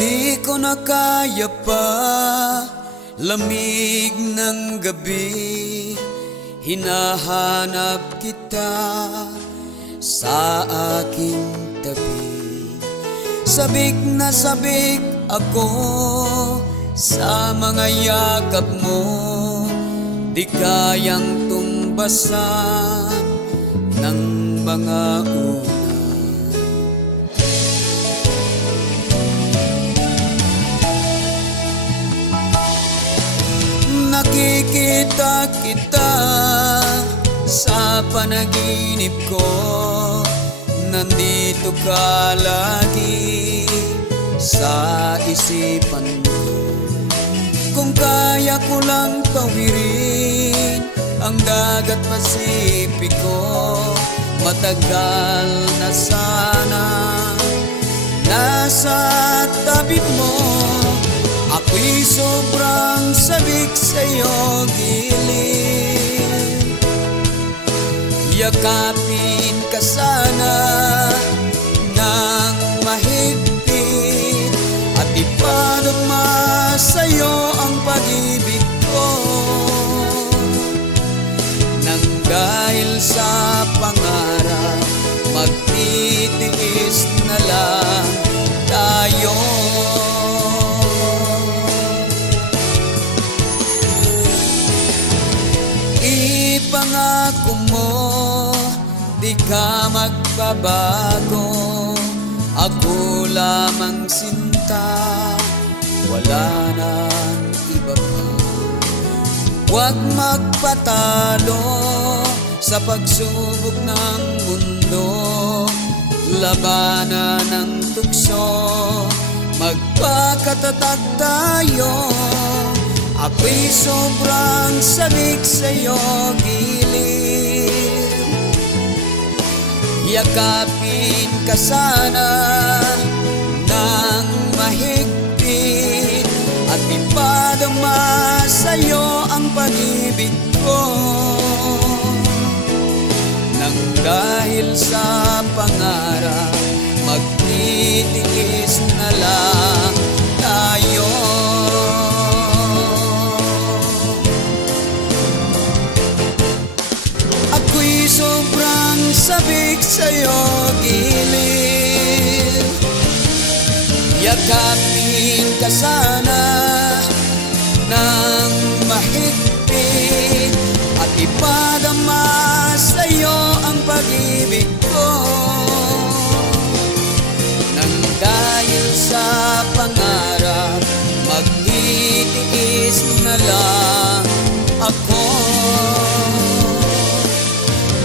Di ko na kaya pa, lamig ng gabi, hinahanap kita sa aking tabi. Sabik na sabik ako sa mga yakap mo, di kayang tumbasan ng mga ulan. Nakikita kita sa panaginip ko, nandito ka lagi sa isipan ko. Kung kaya ko lang tawirin ang dagat Pasipiko, matagal na sana nasa tabi mo. Ako'y sobrang sabik sa'yo gilid, yakapin ka sana ng mahigpit at ipadama sa'yo ang pag-ibig ko. Nang dahil sa pangarap, magtitiis na lang tayo. Ipangako mo, di ka magbabago, ako lamang sinta, wala nang iba pa. Huwag magpatalo sa pagsubok ng mundo, labanan ng tukso, magpakatatag tayo. Ako'y sobrang sabik sa'yo gilid, yakapin ka sana ng mahigpit at ipadama sa'yo ang pag-ibig ko. Nang dahil sa pangarap, magtitiis na lang tayo. Ako'y sobrang sabik sa'yo gilid, yakapin ka sana ng mahigpit at ipadama sa'yo ang pag-ibig ko. Nang dahil sa pangarap, magtitiis na lang ako.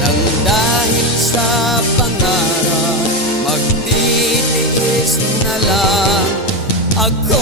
Nang dahil sa pangarap, magtitiis na lang ako.